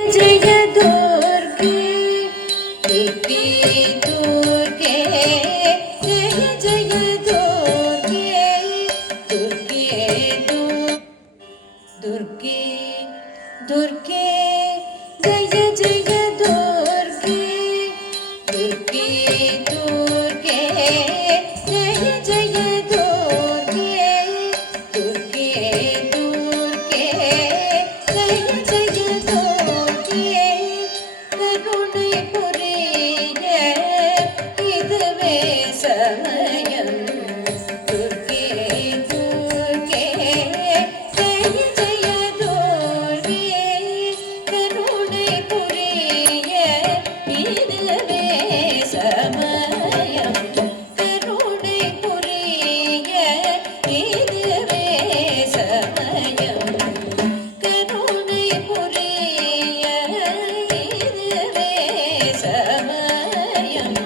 जय दुर्गे दुर्गे दुर्गे जय जय दुर्गे दुर्गे दुर्गे दुर्गे जय जय दुर्गे दुर्गे दुर्गे जय जय दुर्गे दुर्गे दुर्गे जय जय दुर्गे करुणை புரிய இதுவே சமயம் दुर्गे दुर्गे जय जय दुर्गे करुणை புரிய இதுவே சமயம் கருணை புரிய இதுவே சமயம் கருணை புரிய இதுவே சமயம்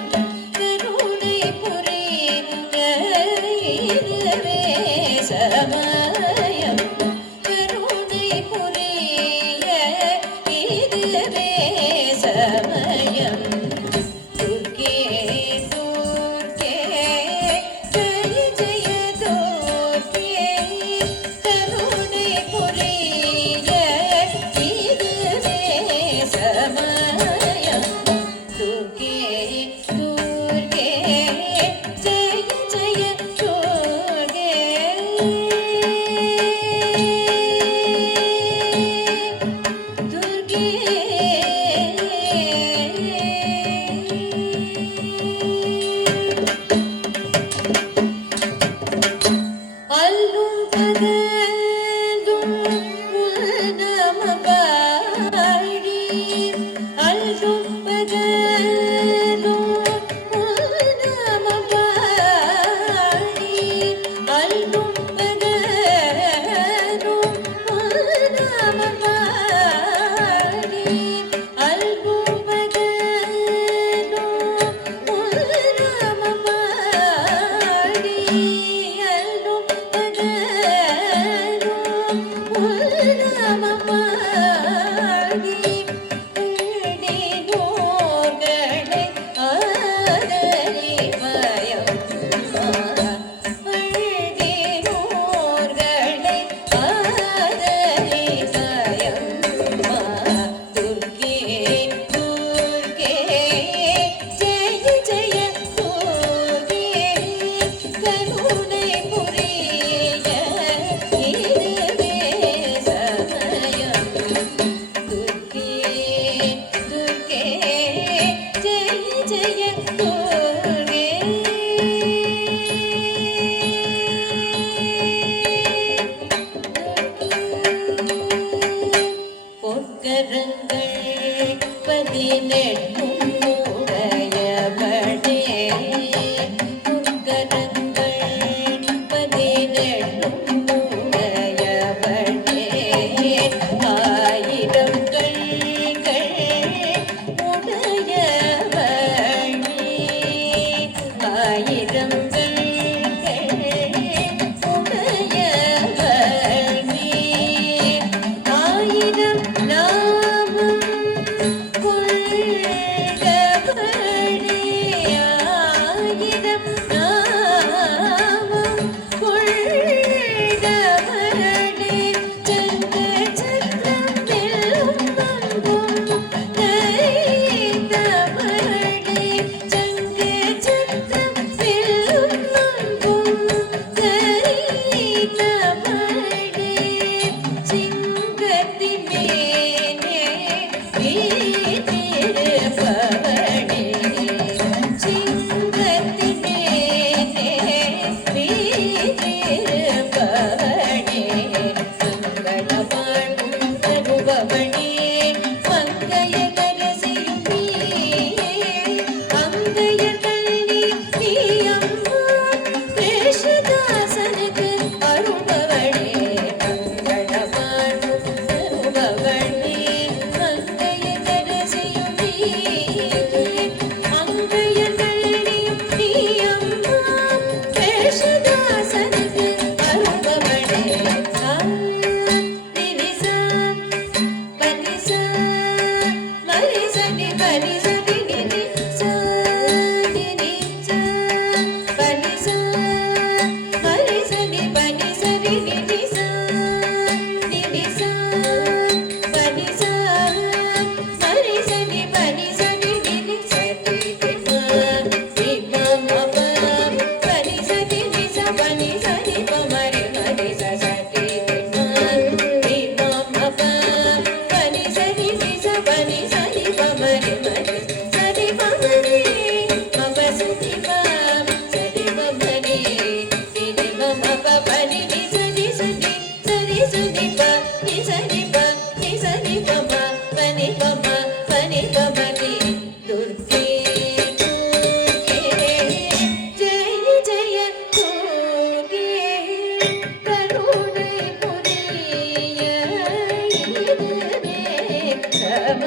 கருணை புரிய இதுவே சமயம் கருணை புரிய இதுவே சமயம் दुर्गे दुर्गे जय जय दुर्गे करुणை புரிய இதுவே சமயம் दुर्गे दुर्गे जय जय दुर्गे दुर्गे அல்லும் பகலும் உன்னம பாடி அல்லும் பகலும் உன்னம பாடி அல்லும் பகலும் உன்னம பாடி அல்லும் பகலும் உன்னம பாடி அல்லும் பகலும் உன்னம பாடி அள்ளினோர்களை ஆதரிப்பயம்மா அள்ளினோர்களை ஆதரிப்பயம்மா दुर्गे दुर्गे जय जय दुर्गे करुणை புரிய இதுவே சமயம் दुर्गे दुर्गे जय जय दुर्गे பொற்கரங்கள் பதினெட்டும் உடையவளே பொற்கரங்கள் பதினெட்டும் உடையவளே ஆயிரம் கண்கள் உடையவளே ஆயிரம் கண்கள் உடையவளே ஆயிரம் நாமம் கொள்க பனி சரி பமரி மரி சரி பமரி மப சுதி பம் சரி பமரி நிதி மம பனி நி சரி சரி சரி சுதி ப நி சரி பம பனி பம பனி பமரி துர்கே துர்கே ஜெய ஜெய துர்கே கருணை புரிய இதுவே சம